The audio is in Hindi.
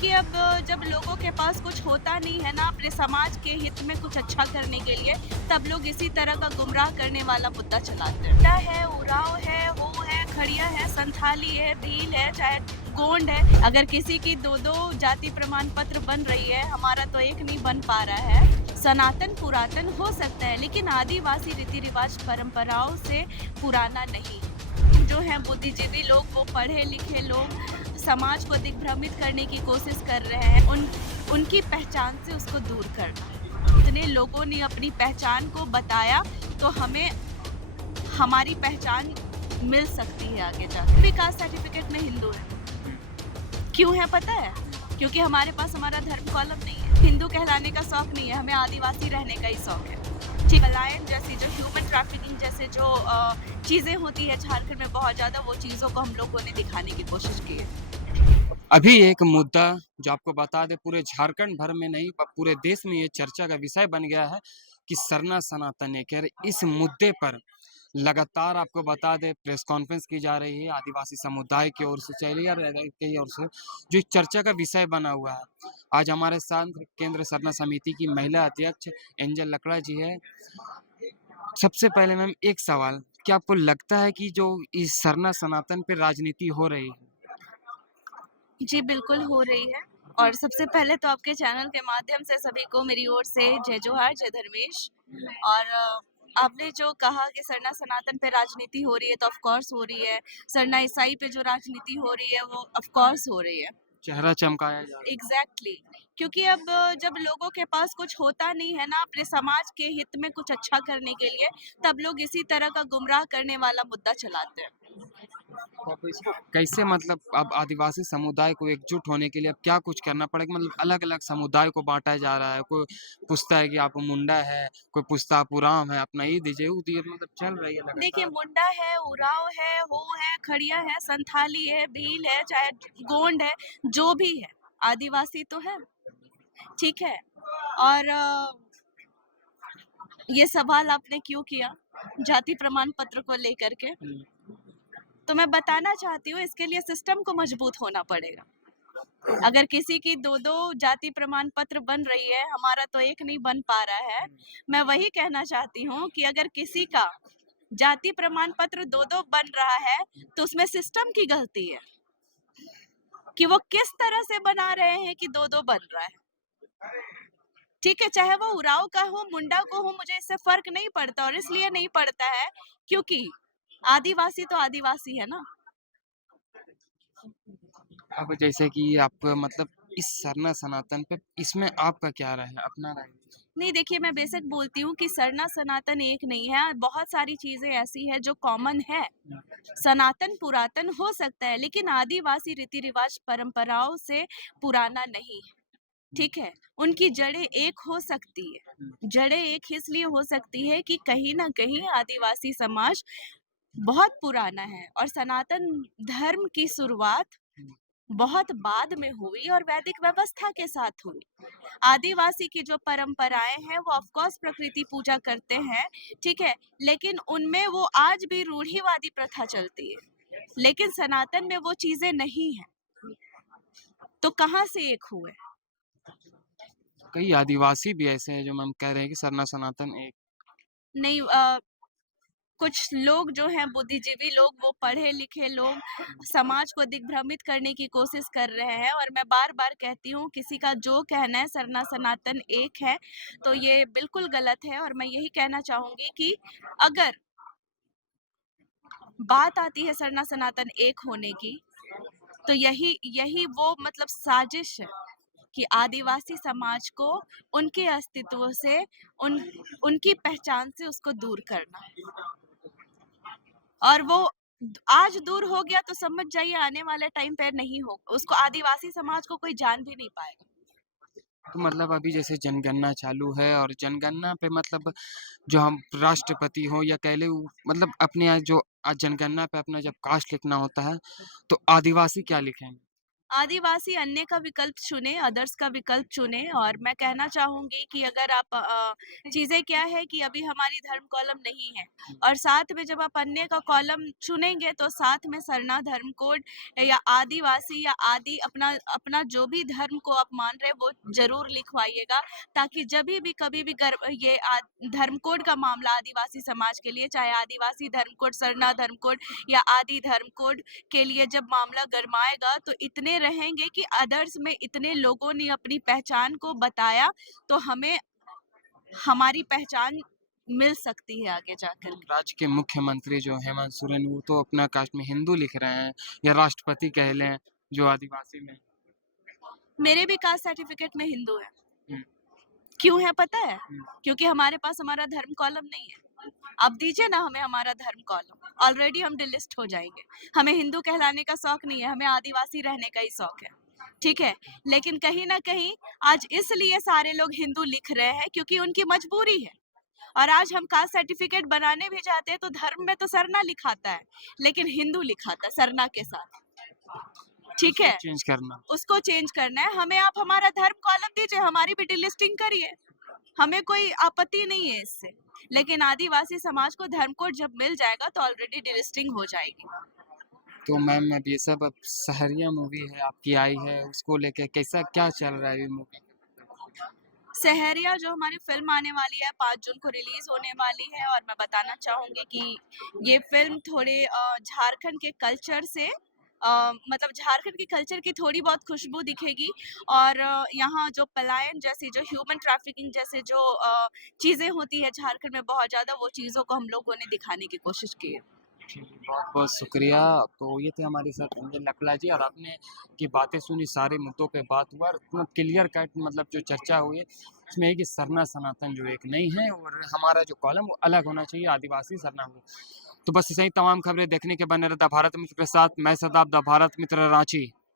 क्योंकि अब जब लोगों के पास कुछ होता नहीं है ना अपने समाज के हित में कुछ अच्छा करने के लिए, तब लोग इसी तरह का गुमराह करने वाला मुद्दा चलाते हैं। है, उरांव है, हो है, खड़िया है, संथाली है, भील है, चाहे गोंड है। अगर किसी की दो-दो जाति प्रमाण पत्र बन रही है, हमारा तो एक नहीं बन पा रहा है। सनातन पुरातन हो सकता है, लेकिन आदिवासी रीति-रिवाज परंपराओं से पुराना नहीं है। जो हैं बुद्धिजीवी लोग, वो पढ़े लिखे लोग समाज को दिग्भ्रमित करने की कोशिश कर रहे हैं, उनकी पहचान से उसको दूर करना। इतने लोगों ने अपनी पहचान को बताया, तो हमें हमारी पहचान मिल सकती है आगे जाके। भी कास्ट सर्टिफिकेट में हिंदू है। क्यों है पता है? क्योंकि हमारे पास हमारा धर्म कॉलम नहीं है। हिंदू कहलाने का शौक नहीं है, हमें आदिवासी रहने का ही शौक है। ठीक, पलायन जैसी जो ह्यूमन ट्रैफिकिंग जैसे जो चीज़ें होती है झारखंड में बहुत ज़्यादा, वो चीज़ों को हम लोगों ने दिखाने की कोशिश की है। अभी एक मुद्दा जो आपको बता दें, पूरे झारखंड भर में नहीं पूरे देश में ये चर्चा का विषय बन गया है कि सरना सनातन है। खैर, इस मुद्दे पर लगातार आपको बता दें प्रेस कॉन्फ्रेंस की जा रही है आदिवासी समुदाय की ओर से, चलिए की ओर से, जो एक चर्चा का विषय बना हुआ है। आज हमारे साथ केंद्र सरना समिति की महिला अध्यक्ष एंजल लकड़ा जी है। सबसे पहले मैम एक सवाल, क्या आपको लगता है कि जो इस सरना सनातन पे राजनीति हो रही है? जी, बिल्कुल हो रही है। और सबसे पहले तो आपके चैनल के माध्यम से सभी को मेरी ओर से जय जोहार, जय धर्मेश। और आपने जो कहा कि सरना सनातन पे राजनीति हो रही है, तो ऑफ कोर्स हो रही है। सरना ईसाई पे जो राजनीति हो रही है, वो ऑफ कोर्स हो रही है। चेहरा चमकाया जा रहा है। एग्जैक्टली क्योंकि अब जब लोगों के पास कुछ होता नहीं है ना अपने समाज के हित में कुछ अच्छा करने के लिए, तब लोग इसी तरह का गुमराह करने वाला मुद्दा चलाते हैं। तो अब इसको कैसे, मतलब अब आदिवासी समुदाय को एकजुट होने के लिए अब क्या कुछ करना पड़ेगा? मतलब अलग-अलग समुदाय को बाँटा जा रहा है। कोई पूछता है कि आप मुंडा है, कोई पूछता आप उरांव है, अपना ये दीजिए, वो दीजिए, मतलब चल रही है देखिए, लगातार। मुंडा है, उरांव है, हो है, खड़िया है, संथाली है, भील है, चाहे गोंड है, जो भी है, आदिवासी तो है, ठीक है। और ये सवाल आपने क्यों किया जाति प्रमाण पत्र को लेकर के? तो मैं बताना चाहती हूँ, इसके लिए सिस्टम को मजबूत होना पड़ेगा। अगर किसी की दो-दो जाति प्रमाण पत्र बन रही है, हमारा तो एक नहीं बन पा रहा है। मैं वही कहना चाहती हूँ कि अगर किसी का जाति प्रमाण पत्र दो-दो बन रहा है, तो उसमें सिस्टम की गलती है कि वो किस तरह से बना रहे हैं कि दो-दो बन रहा है। ठीक है, चाहे वो उरांव का हो, मुंडा को हो, मुझे इससे फ़र्क नहीं पड़ता, और इसलिए नहीं पड़ता है क्योंकि आदिवासी तो आदिवासी है ना। अब जैसे कि आप मतलब इस सरना सनातन पे इसमें आपका क्या राय है? अपना राय? नहीं, देखिए, मैं बेशक बोलती हूँ कि सरना सनातन एक नहीं है, बहुत सारी चीज़ें ऐसी हैं जो कॉमन है। सनातन पुरातन हो सकता है, लेकिन आदिवासी रीति-रिवाज परंपराओं से पुराना नहीं है, ठीक है? उनकी जड़ें एक हो सकती है। जड़ें एक इसलिए हो सकती है कि कहीं न कहीं आदिवासी समाज बहुत पुराना है, और सनातन धर्म की शुरुआत बहुत बाद में हुई और वैदिक व्यवस्था के साथ हुई। आदिवासी की जो परंपराएं हैं, वो ऑफ कोर्स प्रकृति पूजा करते हैं, ठीक है, लेकिन उनमें वो आज भी रूढ़िवादी प्रथा चलती है, लेकिन सनातन में वो चीजें नहीं है। तो कहाँ से एक हुए? कई आदिवासी भी ऐसे हैं जो मैम कह रहे हैं कि सरना सनातन एक। नहीं, कुछ लोग जो हैं बुद्धिजीवी लोग, वो पढ़े लिखे लोग समाज को दिग्भ्रमित करने की कोशिश कर रहे हैं, और मैं बार बार कहती हूँ, किसी का जो कहना है सरना सनातन एक है, तो ये बिल्कुल गलत है। और मैं यही कहना चाहूंगी कि अगर बात आती है सरना सनातन एक होने की, तो यही यही वो मतलब साजिश है कि आदिवासी समाज को उनके अस्तित्व से, उन उनकी पहचान से उसको दूर करना। और वो आज दूर हो गया, तो समझ जाइए आने वाले टाइम पे नहीं हो, उसको आदिवासी समाज को कोई जान भी नहीं पाएगा। तो मतलब अभी जैसे जनगणना चालू है और जनगणना पे मतलब जो हम राष्ट्रपति हो या कह ले मतलब अपने यहाँ जो जनगणना पे अपना जब कास्ट लिखना होता है तो आदिवासी क्या लिखेंगे? आदिवासी अन्य का विकल्प चुने, अदर्स का विकल्प चुने। और मैं कहना चाहूँगी कि अगर आप चीज़ें क्या है कि अभी हमारी धर्म कॉलम नहीं है, और साथ में जब आप अन्य का कॉलम चुनेंगे तो साथ में सरना धर्म कोड या आदिवासी या आदि अपना अपना जो भी धर्म को आप मान रहे हैं वो ज़रूर लिखवाइएगा, ताकि जभी भी कभी भी ये धर्म कोड का मामला आदिवासी समाज के लिए, चाहे आदिवासी धर्म कोड, सरना धर्म कोड या आदि धर्म कोड के लिए जब मामला गरमाएगा तो इतने रहेंगे कि अदर्स में इतने लोगों ने अपनी पहचान को बताया, तो हमें हमारी पहचान मिल सकती है आगे जाकर। राज्य के मुख्यमंत्री जो हेमंत सोरेन वो तो अपना कास्ट में हिंदू लिख रहे हैं, या राष्ट्रपति कह लें जो आदिवासी में। मेरे भी कास्ट सर्टिफिकेट में हिंदू है। हम्म, क्यों है पता है? हम्म। क्योंकि हमारे पास हमारा धर्म कॉलम नहीं है। आप दीजिए ना हमें हमारा धर्म कॉलम, ऑलरेडी हम डिलिस्ट हो जाएंगे। हमें हिंदू कहलाने का शौक नहीं है, हमें आदिवासी रहने का ही शौक है, ठीक है? लेकिन कहीं ना कहीं आज इसलिए सारे लोग हिंदू लिख रहे हैं क्योंकि उनकी मजबूरी है। और आज हम कास्ट सर्टिफिकेट बनाने भी जाते हैं तो धर्म में तो सरना लिखाता है, लेकिन हिंदू लिखाता है सरना के साथ, ठीक है? चेंज करना। उसको चेंज करना है हमें। आप हमारा धर्म कॉलम दीजिए, हमारी भी डिलिस्टिंग करिए, हमें कोई आपत्ति नहीं है इससे। लेकिन आदिवासी समाज को धर्म कोड जब मिल जाएगा तो ऑलरेडी डिलिस्टिंग हो जाएगी। तो मैम अब ये सब अब सहरिया मूवी है आपकी आई है, उसको लेके कैसा क्या चल रहा है ये मूवी? सहरिया जो हमारी फिल्म आने वाली है 5 जून को रिलीज होने वाली है, और मैं बताना चाहूंगी कि ये फिल्म थोड़े झारखंड के कल्चर से मतलब झारखंड के कल्चर की थोड़ी बहुत खुशबू दिखेगी। और यहाँ जो पलायन जैसी, जो ह्यूमन ट्रैफिकिंग जैसे जो चीज़ें होती है झारखंड में बहुत ज़्यादा, वो चीज़ों को हम लोगों ने दिखाने की कोशिश की है। बहुत बहुत शुक्रिया। तो ये थे हमारे साथ एंजल लकला जी, और आपने की बातें सुनी, सारे मुद्दों पे बात हुआ, और इतना क्लियर कट मतलब जो चर्चा हुई उसमें है कि सरना सनातन जो एक नहीं है, और हमारा जो कॉलम वो अलग होना चाहिए, आदिवासी सरना हो। तो बस ऐसे ही तमाम खबरें देखने के बने रहता भारत मित्र के साथ। मैं सदाब द भारत मित्र रांची।